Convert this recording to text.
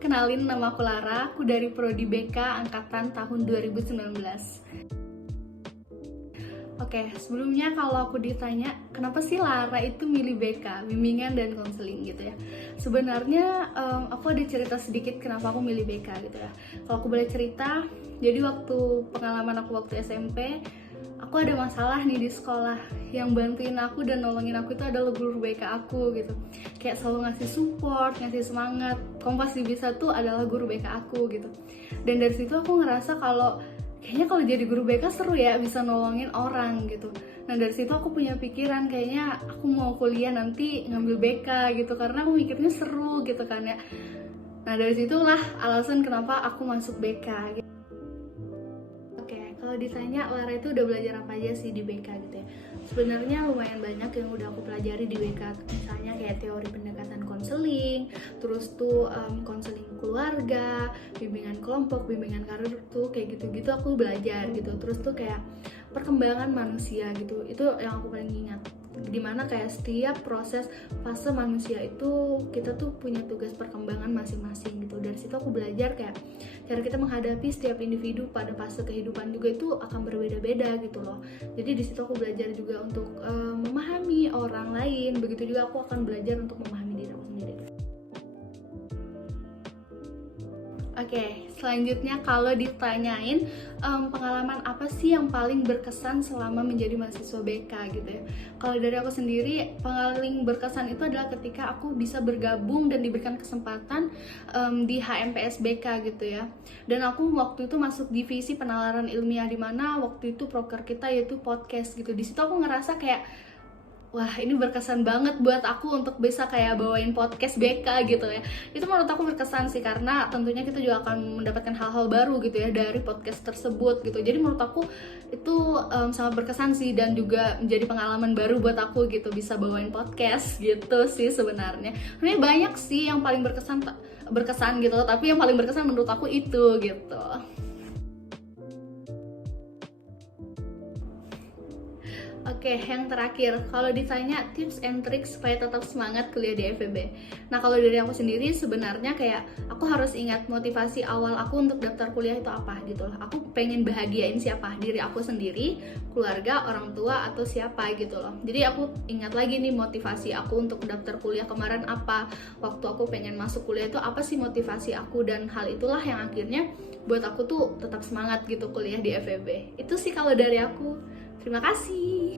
kenalin nama aku Lara, aku dari Prodi BK angkatan tahun 2019. Oke, sebelumnya kalau aku ditanya kenapa sih Lara itu milih BK, bimbingan dan konseling gitu ya. Sebenarnya aku ada cerita sedikit kenapa aku milih BK gitu ya. Kalau aku boleh cerita, jadi waktu pengalaman aku waktu SMP, aku ada masalah nih di sekolah. Yang bantuin aku dan nolongin aku itu adalah guru BK aku gitu. Kayak selalu ngasih support, ngasih semangat. Kompas di Bisa tuh adalah guru BK aku gitu. Dan dari situ aku ngerasa kalau kayaknya kalau jadi guru BK seru ya, bisa nolongin orang gitu. Nah dari situ aku punya pikiran kayaknya aku mau kuliah nanti ngambil BK gitu, karena aku mikirnya seru gitu kan ya. Nah dari situlah alasan kenapa aku masuk BK gitu. Oke, kalau ditanya Lara itu udah belajar apa aja sih di BK gitu ya. Sebenarnya lumayan banyak yang udah aku pelajari di BK. Misalnya kayak teori pendekatan konseling, terus tuh konseling keluarga, bimbingan kelompok, bimbingan karir tuh kayak gitu-gitu aku belajar gitu. Terus tuh kayak perkembangan manusia gitu. Itu yang aku paling ingat. Dimana kayak setiap proses fase manusia itu kita tuh punya tugas perkembangan masing-masing gitu. Dari situ aku belajar kayak cara kita menghadapi setiap individu pada fase kehidupan juga itu akan berbeda-beda gitu loh. Jadi di situ aku belajar juga untuk memahami orang lain. Begitu juga aku akan belajar untuk memahami diri aku sendiri. Oke, selanjutnya kalau ditanyain pengalaman apa sih yang paling berkesan selama menjadi mahasiswa BK gitu ya. Kalau dari aku sendiri, paling berkesan itu adalah ketika aku bisa bergabung dan diberikan kesempatan di HMPS BK gitu ya. Dan aku waktu itu masuk divisi penalaran ilmiah, di mana waktu itu proker kita yaitu podcast gitu. Di situ aku ngerasa kayak wah ini berkesan banget buat aku untuk bisa kayak bawain podcast BK gitu ya. Itu menurut aku berkesan sih, karena tentunya kita juga akan mendapatkan hal-hal baru gitu ya dari podcast tersebut gitu. Jadi menurut aku itu sangat berkesan sih, dan juga menjadi pengalaman baru buat aku gitu bisa bawain podcast gitu sih sebenarnya. Sebenarnya banyak sih yang paling berkesan gitu, tapi yang paling berkesan menurut aku itu gitu. Oke, yang terakhir, kalau ditanya tips and tricks supaya tetap semangat kuliah di FEB. Nah, kalau dari aku sendiri sebenarnya kayak aku harus ingat motivasi awal aku untuk daftar kuliah itu apa gitu loh. Aku pengen bahagiain siapa? Diri aku sendiri, keluarga, orang tua, atau siapa gitu loh. Jadi aku ingat lagi nih motivasi aku untuk daftar kuliah kemarin apa. Waktu aku pengen masuk kuliah itu apa sih motivasi aku, dan hal itulah yang akhirnya buat aku tuh tetap semangat gitu kuliah di FEB. Itu sih kalau dari aku. Terima kasih.